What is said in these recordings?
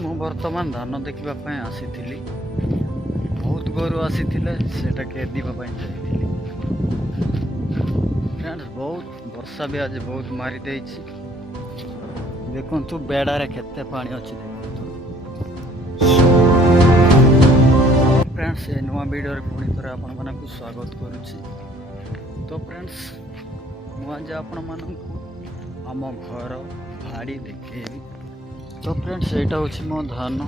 मु बर्तमान धान देखा आसी बहुत गोरु आसी सेटा केदिबा जाइली। फ्रेंड्स बहुत वर्षा भी आज बहुत मारी देइछि। देखु बेड़ारे केते पानी अच्छी देखु। फ्रेंड्स ए नुआ वीडियो पुणी थोड़ा आपण मानक स्वागत करुछि। तो फ्रेंड्स मु आज आपण मानक आम घर भाड़ी देखेबी। तो फ्रेंड्स एटा होछि मो धान।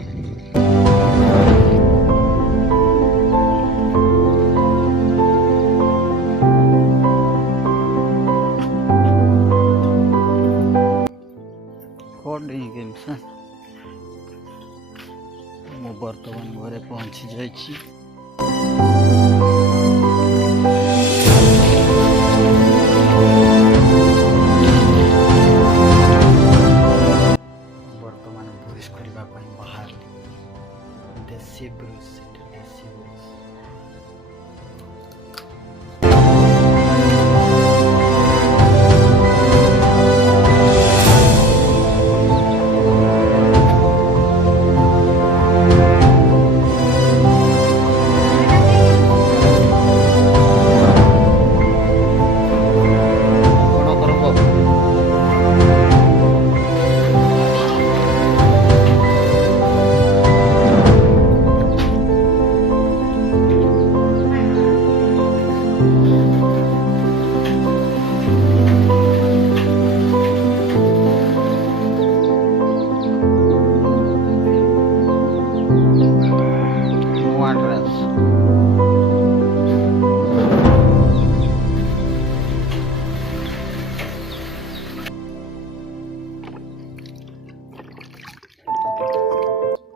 मु बर्तमान घरे पहुंची जाइछि। बर्तमान ब्रुश करबा पई बाहर देसी ब्रुश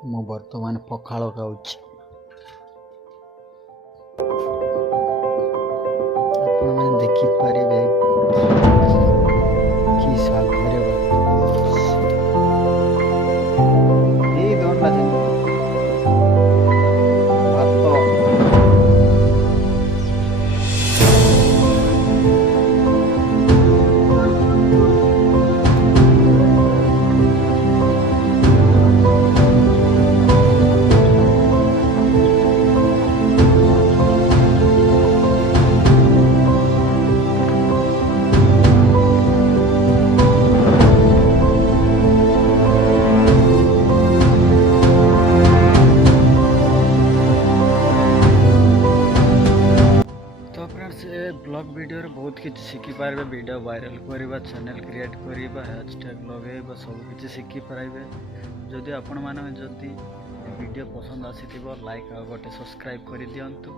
मु बर्तमान पखाल खाऊछि। आपण माने देखि पारिबे कि सागरे ए दोनला ब्लॉग वीडियो रे बहुत किसी शिखी पारे। वीडियो वायरल करवा, चैनल क्रिएट करवा, हैशटैग लगेबा, सब किसी शिखी पारे। जदि आपण माने जदि वीडियो पसंद आसीथिबो लाइक आ गोटे सब्सक्राइब कर दियंतु।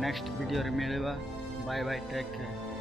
नेक्स्ट वीडियो रे मिलवा। Bye bye, take care.